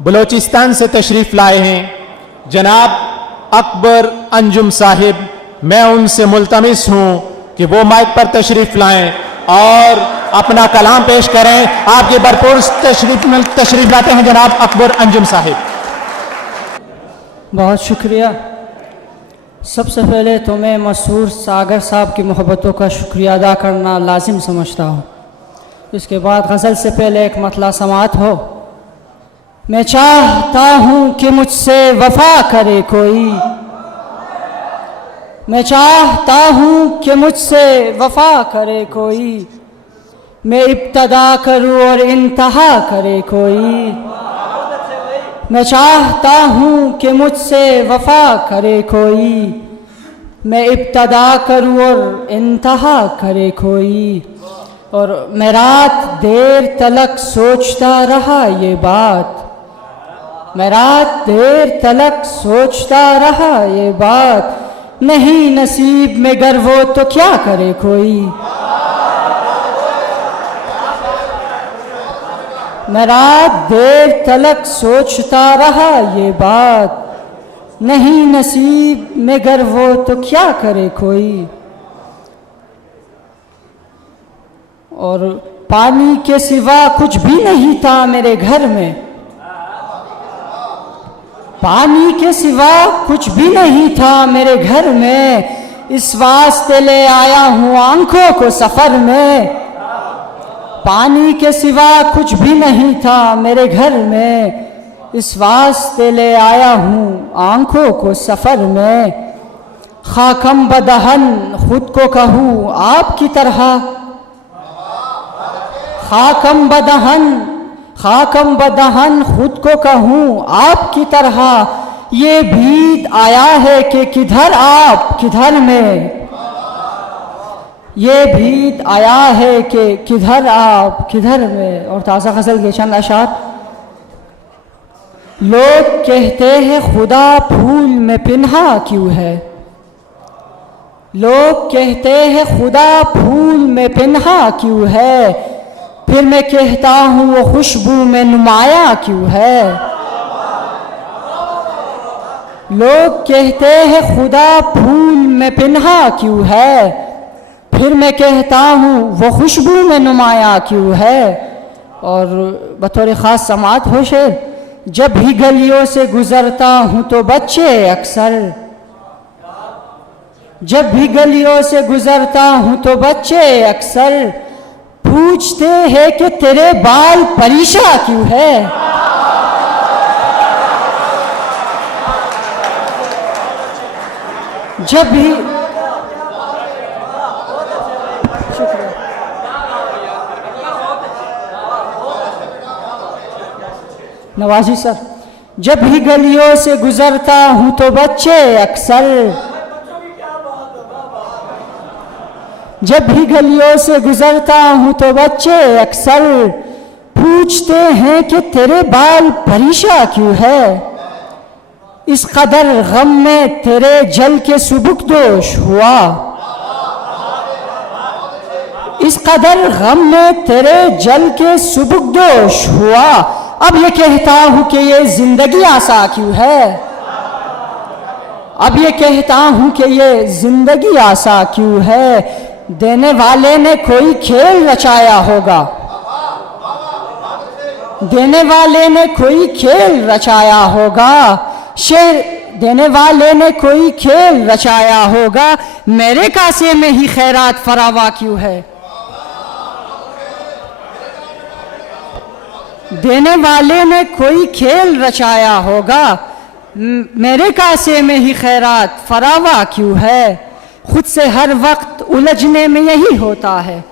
बलोचिस्तान से तशरीफ लाए हैं जनाब अकबर अंजुम साहिब। मैं उनसे मुल्तमिस हूं कि वो माइक पर तशरीफ लाएं और अपना कलाम पेश करें। आपकी भरपूर तशरीफ लाते हैं जनाब अकबर अंजुम साहिब। बहुत शुक्रिया। सबसे पहले तो मैं मशहूर सागर साहब की मोहब्बतों का शुक्रिया अदा करना लाजिम समझता हूँ। इसके बाद गज़ल से पहले एक मतला समात हो। मैं चाहता हूँ कि मुझसे वफा करे कोई, मैं चाहता हूँ कि मुझसे वफा करे कोई, मैं इब्तदा करूँ और इंतहा करे कोई। मैं चाहता हूँ कि मुझसे वफा करे कोई, मैं इब्तदा करूँ और इंतहा करे कोई। और मैं रात देर तलक सोचता रहा ये बात, मैं रात देर तलक सोचता रहा ये बात, नहीं नसीब में गर वो तो क्या करे कोई। मैं रात देर तलक सोचता रहा ये बात, नहीं नसीब में गर वो तो क्या करे कोई। और पानी के सिवा कुछ भी नहीं था मेरे घर में, पानी के सिवा कुछ भी नहीं था मेरे घर में, इस वास्ते ले आया हूँ आंखों को सफ़र में। पानी के सिवा कुछ भी नहीं था मेरे घर में, इस वास्ते ले आया हूँ आंखों को सफ़र में। खाकम बदहन खुद को कहूँ आपकी तरह, खाकम बदहन खुद को कहूँ आपकी तरह, ये भीद आया है कि किधर आप किधर मैं, ये भीद आया है कि किधर आप किधर मैं। और ताज़ा गज़ल के चंद अशार। लोग कहते हैं खुदा फूल में पिन्हा क्यों है, लोग कहते हैं खुदा फूल में पिन्हा क्यों है, फिर मैं कहता हूँ वो खुशबू में नुमाया क्यों है। लोग कहते हैं खुदा फूल में पिन्हा क्यों है, फिर मैं कहता हूँ वो खुशबू में नुमाया क्यों है। और बतौर ख़ास समात हो शेर। जब भी गलियों से गुज़रता हूँ तो बच्चे अक्सर, जब भी गलियों से गुज़रता हूँ तो बच्चे अक्सर पूछते हैं कि तेरे बाल परीशा क्यों है। जब भी नवाजी सर। जब भी गलियों से गुजरता हूँ तो बच्चे अक्सर, जब भी गलियों से गुजरता हूँ तो बच्चे अक्सर पूछते हैं कि तेरे बाल परीशा क्यों है। इस कदर गम में तेरे जल के सुबुकदोश हुआ, इस कदर गम में तेरे जल के सुबुकदोश हुआ, अब ये कहता हूँ कि ये जिंदगी आसा क्यों है, अब ये कहता हूँ कि ये जिंदगी आसा क्यों है। देने वाले ने कोई खेल रचाया होगा, देने वाले ने कोई खेल रचाया होगा, शेर देने वाले ने कोई खेल रचाया होगा, मेरे कासे में ही खैरात फरावा क्यों है। देने वाले ने कोई खेल रचाया होगा, मेरे कासे में ही खैरात फरावा क्यों है। खुद से हर वक्त उलझने में यही होता है,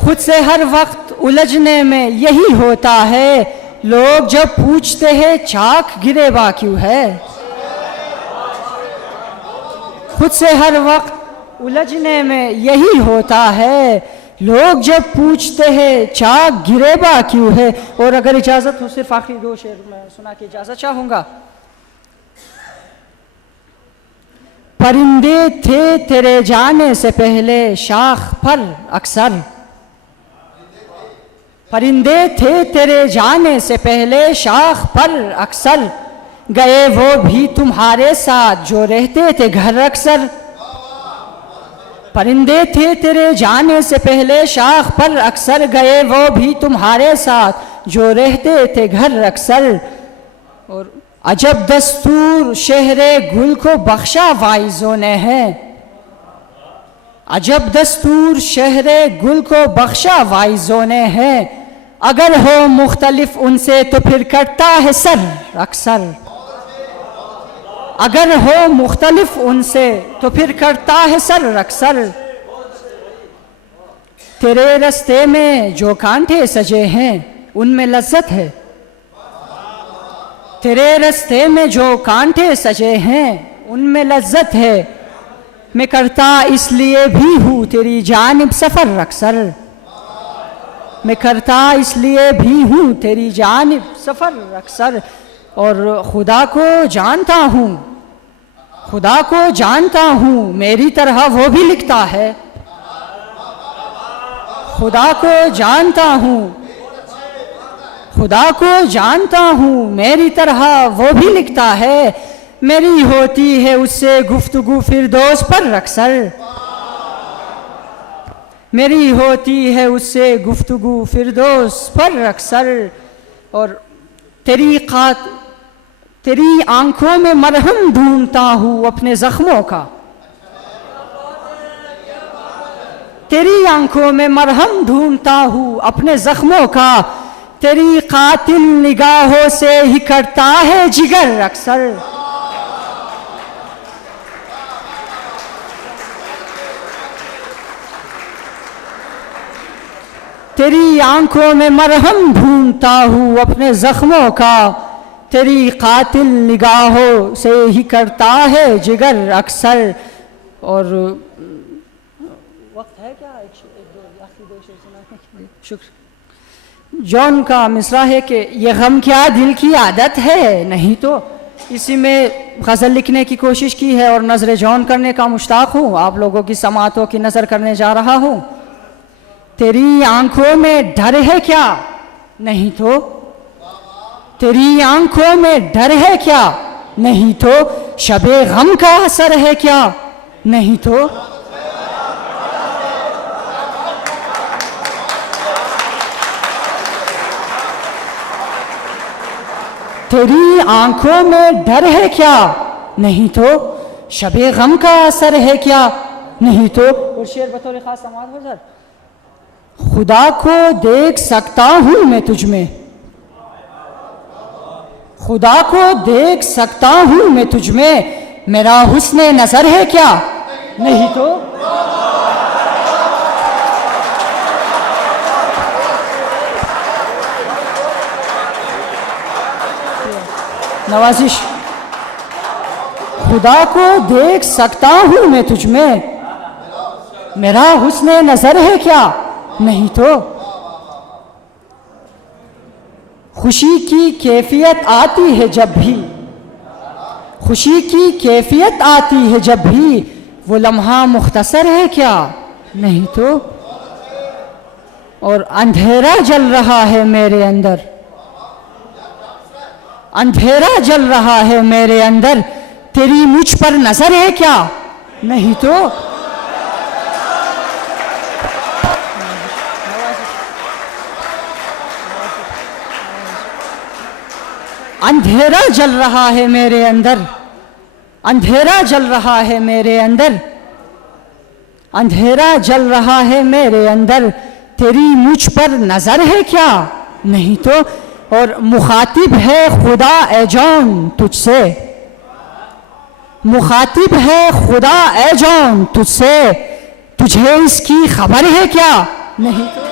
खुद से हर वक्त उलझने में यही होता है। लोग जब पूछते हैं चाक गिरेबा क्यों है, खुद से हर वक्त उलझने में यही होता है। लोग जब पूछते हैं चाक गिरेबा क्यों है। और अगर इजाज़त हो सिर्फ आखिरी दो शेर मैं सुना के इजाज़त चाहूँगा। परिंदे थे तेरे जाने से पहले शाख पर अक्सर, परिंदे थे तेरे जाने से पहले शाख पर अक्सर, गए वो भी तुम्हारे साथ जो रहते थे घर अक्सर। परिंदे थे तेरे जाने से पहले शाख पर अक्सर, गए वो भी तुम्हारे साथ जो रहते थे घर अक्सर। और अजब दस्तूर शहरे गुल को बख्शा वाइजों ने है, अजब दस्तूर शहरे गुल को बख्शा वाइजों ने है। अगर हो मुख्तलिफ उनसे तो फिर कटता है सर अक्सर, अगर हो मुख्तलिफ उनसे तो फिर कटता है सर अक्सर। तेरे रास्ते में जो कांटे सजे हैं उनमें लज्जत है, तेरे रास्ते में जो कांटे सजे हैं उनमें लज्जत है। मैं करता इसलिए भी हूँ तेरी जानिब सफ़र अक्सर, मैं करता इसलिए भी हूँ तेरी जानिब सफ़र अक्सर। और खुदा को जानता हूँ, खुदा को जानता हूँ मेरी तरह वो भी लिखता है, खुदा को जानता हूँ, खुदा को जानता हूँ मेरी तरह वो भी लिखता है। मेरी होती है उससे गुफ्तगू फिरदौस पर अक्सर, मेरी होती है उससे गुफ्तगू फिरदौस पर अक्सर। और तेरी आंखों में मरहम ढूंढता हूँ अपने जख्मों का, तेरी आंखों में मरहम ढूंढता हूँ अपने जख्मों का। तेरी कातिल निगाहों से ही करता है जिगर अक्सर, तेरी आंखों में मरहम ढूंढता हूँ अपने जख्मों का। तेरी कातिल निगाहों से ही करता है जिगर अक्सर। और वक्त है क्या? शुक्र। जॉन का मिसरा है कि ये गम क्या दिल की आदत है, नहीं तो इसी में गज़ल लिखने की कोशिश की है और नज़र जॉन करने का मुश्ताक हूँ, आप लोगों की समातों की नज़र करने जा रहा हूँ। तेरी आंखों में डर है क्या, नहीं तो तेरी आंखों में डर है क्या, नहीं तो शबे गम का असर है क्या, नहीं तो तेरी आंखों में डर है क्या, नहीं तो शबे गम का असर है क्या, नहीं तो। और शेर बतौर खास समाज हो सर। खुदा को देख सकता हूं मैं तुझ में, खुदा को देख सकता हूं मैं तुझ में, मेरा हुस्ने नजर है क्या, नहीं तो नवाजिश। खुदा को देख सकता हूं मैं तुझ में, मेरा हुस्ने नजर है क्या, नहीं तो। खुशी की कैफियत आती है जब भी, खुशी की कैफियत आती है जब भी, वो लम्हा मुख्तसर है क्या, नहीं तो। और अंधेरा जल रहा है मेरे अंदर, अंधेरा जल रहा है मेरे अंदर, तेरी मुझ पर नजर है क्या, नहीं तो। अंधेरा जल रहा है मेरे अंदर, अंधेरा जल रहा है मेरे अंदर, अंधेरा जल रहा है मेरे अंदर, तेरी मुझ पर नजर है क्या, नहीं तो। और मुखातिब है खुदा ए जॉन तुझसे, मुखातिब है खुदा ए जॉन तुझसे, तुझे इसकी खबर है क्या, नहीं तो।